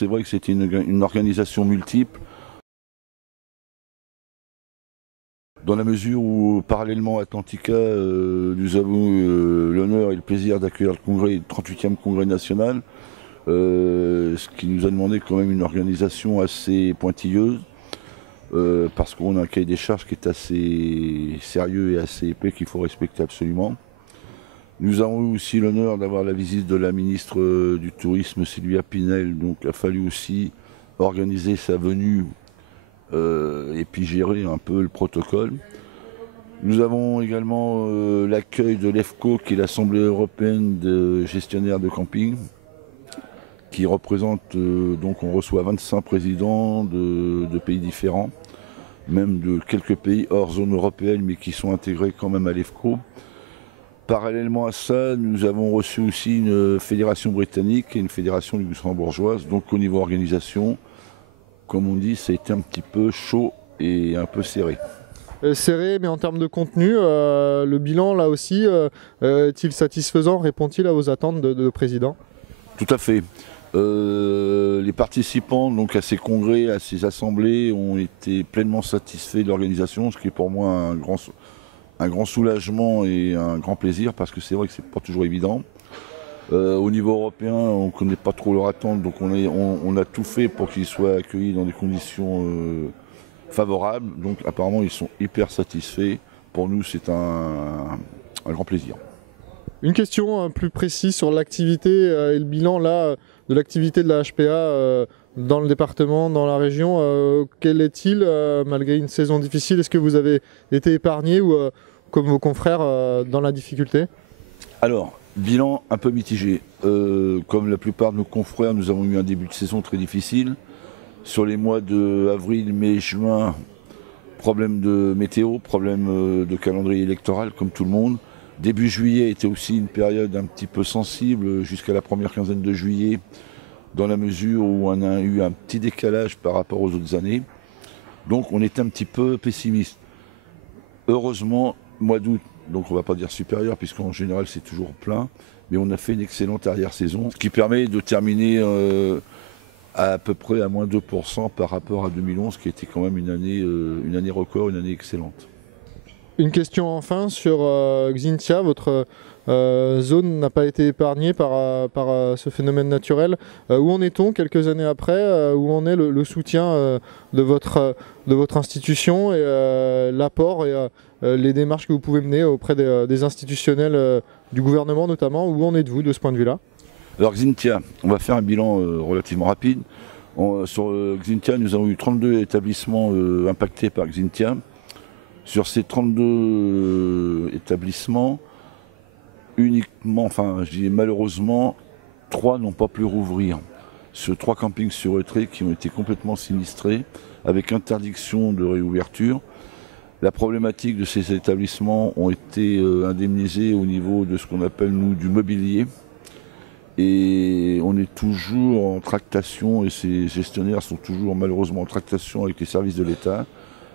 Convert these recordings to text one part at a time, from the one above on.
c'est vrai que c'était une organisation multiple, dans la mesure où, parallèlement à Atlantica, nous avons eu l'honneur et le plaisir d'accueillir le 38e congrès national, ce qui nous a demandé quand même une organisation assez pointilleuse, parce qu'on a un cahier des charges qui est assez sérieux et assez épais qu'il faut respecter absolument. Nous avons eu aussi l'honneur d'avoir la visite de la ministre du Tourisme, Sylvia Pinel, donc il a fallu aussi organiser sa venue et puis gérer un peu le protocole. Nous avons également l'accueil de l'EFCO, qui est l'Assemblée européenne de gestionnaires de camping, qui représente, donc on reçoit 25 présidents de pays différents, même de quelques pays hors zone européenne, mais qui sont intégrés quand même à l'EFCO. Parallèlement à ça, nous avons reçu aussi une fédération britannique et une fédération luxembourgeoise. Donc au niveau organisation, comme on dit, ça a été un petit peu chaud et un peu serré. Serré, mais en termes de contenu, le bilan là aussi, est-il satisfaisant? Répond-il à vos attentes de président? Tout à fait. Les participants donc, à ces congrès, à ces assemblées ont été pleinement satisfaits de l'organisation, ce qui est pour moi un grand soulagement et un grand plaisir, parce que c'est vrai que c'est pas toujours évident. Au niveau européen, on ne connaît pas trop leur attente, donc on a tout fait pour qu'ils soient accueillis dans des conditions favorables. Donc apparemment, ils sont hyper satisfaits. Pour nous, c'est un grand plaisir. Une question plus précise sur l'activité et le bilan là, de l'activité de la HPA dans le département, dans la région. Quel est-il malgré une saison difficile? Est-ce que vous avez été épargné ou comme vos confrères dans la difficulté? Alors, bilan un peu mitigé. Comme la plupart de nos confrères, nous avons eu un début de saison très difficile. Sur les mois de avril, mai, juin, problème de météo, problème de calendrier électoral, comme tout le monde. Début juillet était aussi une période un petit peu sensible, jusqu'à la première quinzaine de juillet, dans la mesure où on a eu un petit décalage par rapport aux autres années. Donc on était un petit peu pessimiste. Heureusement, mois d'août, donc on ne va pas dire supérieur, puisqu'en général c'est toujours plein, mais on a fait une excellente arrière-saison, ce qui permet de terminer à peu près à moins 2% par rapport à 2011, qui était quand même une année record, une année excellente. Une question enfin sur Xynthia, votre zone n'a pas été épargnée par ce phénomène naturel. Où en est-on quelques années après? Où en est le soutien de votre institution et l'apport et les démarches que vous pouvez mener auprès des institutionnels du gouvernement notamment? Où en êtes-vous de ce point de vue-là? Alors Xynthia, on va faire un bilan relativement rapide. Sur Xynthia, nous avons eu 32 établissements impactés par Xynthia. Sur ces 32 établissements, uniquement, enfin je dis malheureusement, 3 n'ont pas pu rouvrir. Sur 3 campings sur retrait qui ont été complètement sinistrés, avec interdiction de réouverture. La problématique de ces établissements ont été indemnisés au niveau de ce qu'on appelle nous du mobilier. Et on est toujours en tractation, et ces gestionnaires sont toujours malheureusement en tractation avec les services de l'État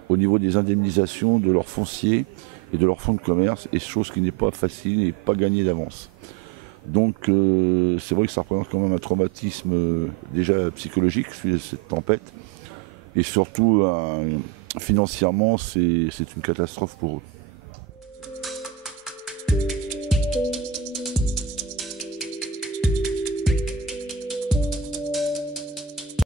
au niveau des indemnisations de leurs fonciers et de leurs fonds de commerce, et chose qui n'est pas facile et pas gagnée d'avance. Donc c'est vrai que ça représente quand même un traumatisme déjà psychologique suite à cette tempête, et surtout financièrement c'est une catastrophe pour eux.